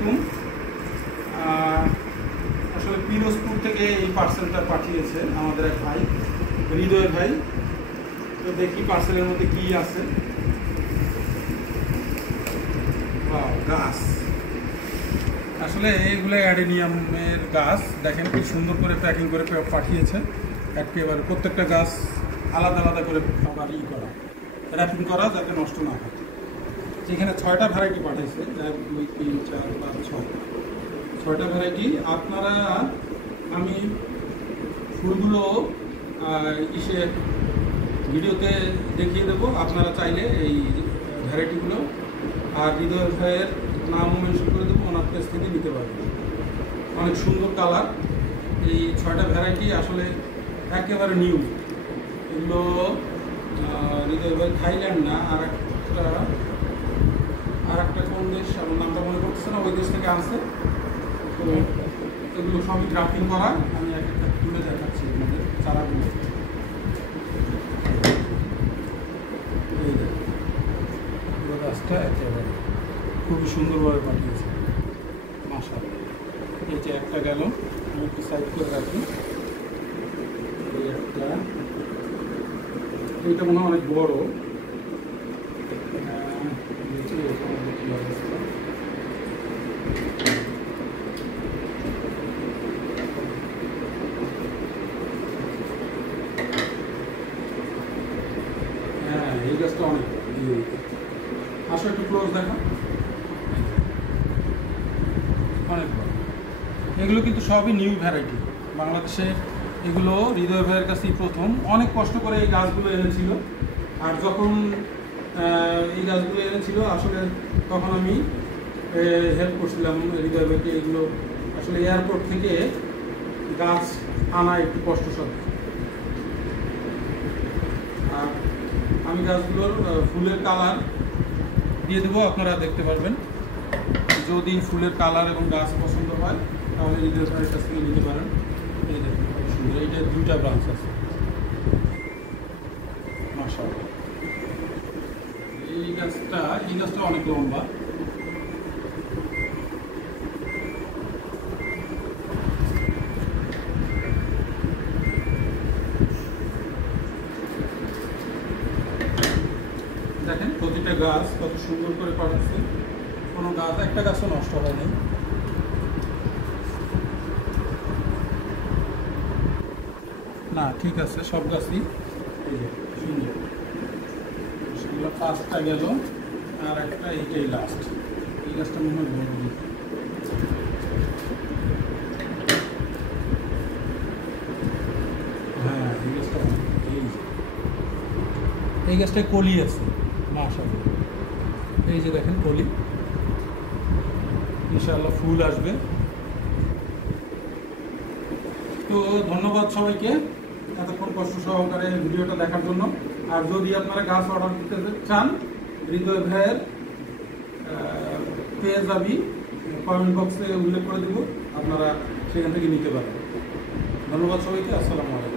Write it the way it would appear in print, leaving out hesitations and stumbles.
আলাইকুম। আসলে পিরোজপুর থেকে এই পার্সেলটা পাঠিয়েছে আমাদের এক ভাই, হৃদয় ভাই। তো দেখি পার্সেলের মধ্যে কি আছে। গাছ, আসলে এইগুলো অ্যাডেনিয়ামের গাছ। দেখেন কি সুন্দর করে প্যাকিং করে পাঠিয়েছে। একেবারে প্রত্যেকটা গাছ আলাদা আলাদা করে আবার করা, র্যাপিং করা, যাতে নষ্ট না হয়। যেখানে 6টা ভ্যারাইটি পাঠিয়েছে, 1 2 3 4 5 6টা ভ্যারাইটি। আপনারা, আমি ফুলগুলো ভিডিওতে দেখিয়ে দেবো, আপনারা চাইলে এই ভ্যারাইটিগুলো আর হৃদয় ভাইয়ের নামও মেনশন করে দেবো, ওনার পেজ থেকে নিতে পারবেন। অনেক সুন্দর কালার। এই 6টা ভ্যারাইটি আসলে একেবারে নিউ। এগুলো হৃদয় ভাই থাইল্যান্ড না, আর একটা কোন দেশ, আমার নামটা মনে করতেছে না, ওই দেশ থেকে আসছে। তো এগুলো সবই গ্রাফটিং করা। আমি এক একটা তুলে দেখাচ্ছি আপনাদের চারাগুলো। এই গাছটা একেবারে খুবই সুন্দরভাবে পাঠিয়েছে, মাশাআল্লাহ। এই যে একটা গেল, আমি একটু সাইড করে রাখি। এই একটা, এইটা মনে হয় অনেক বড়। হ্যাঁ, এই গাছটা অনেক। আসো একটু ক্লোজ দেখা, অনেক বড়। এগুলো কিন্তু সবই নিউ ভ্যারাইটি বাংলাদেশে। এগুলো হৃদয় ভাইয়ের কাছেই প্রথম। অনেক কষ্ট করে এই গাছগুলো এনেছিল। আর যখন এই গাছগুলো এনেছিল, আসলে তখন আমি হেল্প করছিলাম হৃদয় ভাইকে। এগুলো আসলে এয়ারপোর্ট থেকে গাছ আনা একটু কষ্টসাধ্য। আর আমি গাছগুলোর ফুলের কালার দিয়ে দেবো, আপনারা দেখতে পারবেন। যদি ফুলের কালার এবং গাছ পছন্দ হয়, তাহলে হৃদয় ভাইয়ের কাছ থেকে নিতে পারেন। এই দেখুন কত সুন্দর। এইটা 2টা ব্রাঞ্চ আছে, মাশাআল্লাহ। এই গাছটা অনেক লম্বা। দেখেন প্রতিটা গাছ কত সুন্দর করে পাঠাচ্ছে। কোনো গাছ, একটা গাছও নষ্ট হয়নি। না, ঠিক আছে, সব গাছই সুন্দর। সেগুলো 5টা গেল, আর একটা এইটাই লাস্ট। এই গাছটা মনে হয় বড়। হ্যাঁ, এই গাছটা এই গাছটায় কলি আছে, মাশাআল্লাহ। এই যে দেখেন কলি, ইনশাআল্লাহ ফুল আসবে। তো ধন্যবাদ সবাইকে এতক্ষণ কষ্ট সহকারে ভিডিওটা দেখার জন্য। আর যদি আপনারা গাছ অর্ডার দিতে চান, হৃদয় ভাইয়ের পেজ আমি কমেন্ট বক্সে উল্লেখ করে দেব, আপনারা সেখান থেকে নিতে পারেন। ধন্যবাদ সবাইকে। আসসালামু আলাইকুম।